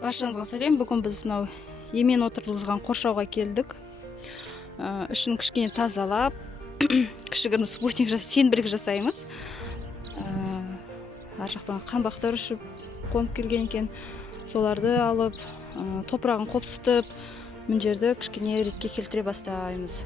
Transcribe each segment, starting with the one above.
Баршаңызға сәлем. Бүгін біз мынау емен отырғызылған қоршауға келдік. Ішін кішкене тазалап, кішігірім спутник сенбілік жасаймыз. Ар жақтан қаңбақтар ұшып қонып келген екен. Соларды алып, топырағын қопсытып, мына жерді кішкене ретке келтіре бастаймыз.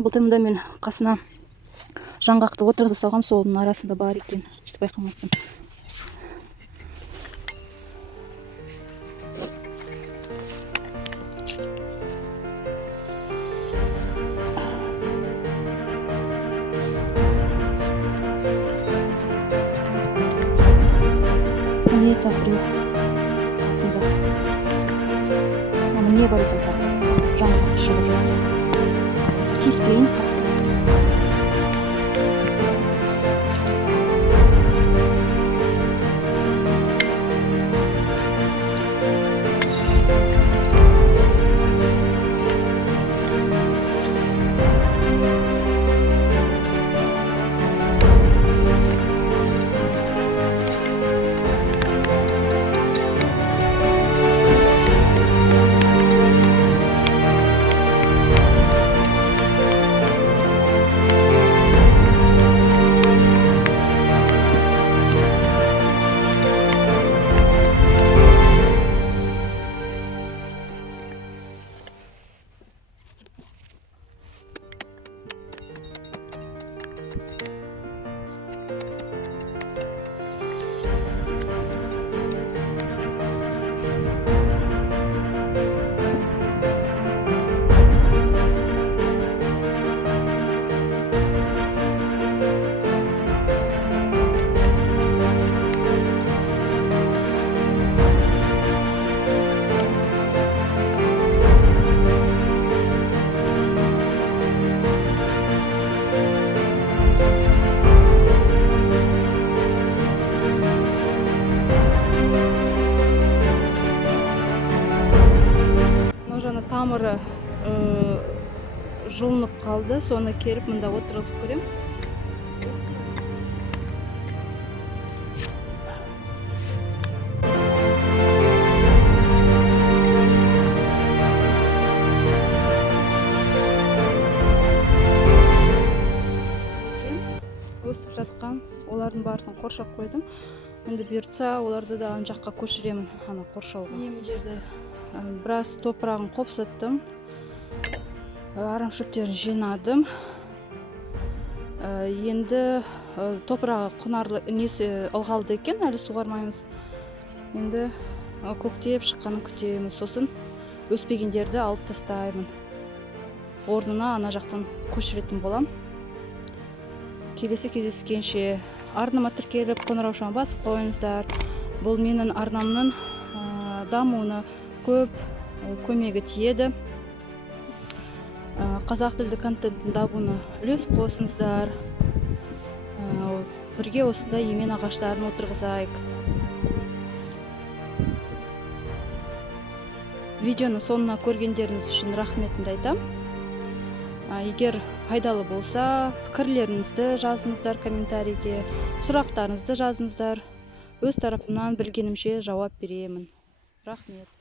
Бұл таңда мен қасына жаңғақты отырғыза салғам, солының арасында бар екен. Сөйтіп байқамаппын. Не так біреу қасында. Оның не бар екен тағы? Жаңғақ шығып жатыр. Тиіспейін қатты. тамыры жұлынып қалды, соны келіп мында отырғызып көрем. Өсіп жатқан олардың барысын қоршап қойдым. Енді бұйыртса оларды да ана жаққа көшіремін, ана қоршауға. Мына жерде біраз топырағын қопсыттым, арам шөптерін жинадым. Енді топырағы құнарлы несі ылғалды екен, әлі суғармаймыз. Енді көктеп шыққанын күтеміз, сосын өспегендерді алып тастаймын. Орнына ана жақтан көшіретін болам. Келесі кездескенше арнама тіркеліп, қоңыраушаны басып қойыңыздар. Бұл менің арнамның дамуына көп көмегі тиеді. Қазақ тілді контенттің дамуына үлес қосыңыздар. Бірге осындай емен ағаштарын отырғызайық. Видеоны соңына көргендеріңіз үшін рахметімді айтам. Егер пайдалы болса, пікірлеріңізді жазыңыздар комментарийге, сұрақтарыңызды жазыңыздар. Өз тарапымнан білгенімше жауап беремін. Рахмет.